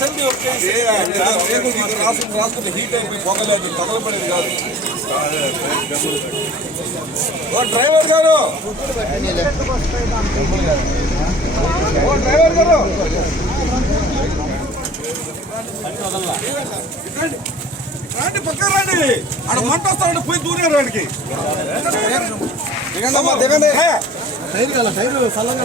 పోయేవారు side పెట్టేసుకోండి రాసుకుంటే heat అయిపోయి పొగలేదు తగలబడేది కాదు. ఓ డ్రైవర్ గారు! ఓ డ్రైవర్ గారు! రండి. రండి పక్కన రండి. ఆడ మంట వస్తారంటే పోయి దూరం రాడికి దిగండి అమ్మా దిగండి. టైర్ కదా టైర్ సల్లగా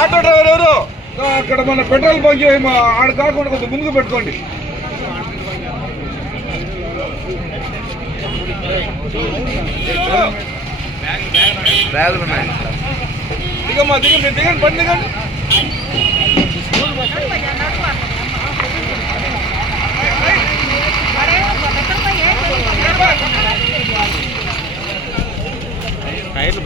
ఆటో డ్రైవర్ ఎవరు? అక్కడ మన పెట్రోల్ బంక్ ఆడ కాకుండా కొంచెం ముందుకు పెట్టుకోండి. దిగమ్మా దిగండి దిగండి బండి దిగండి టైర్లు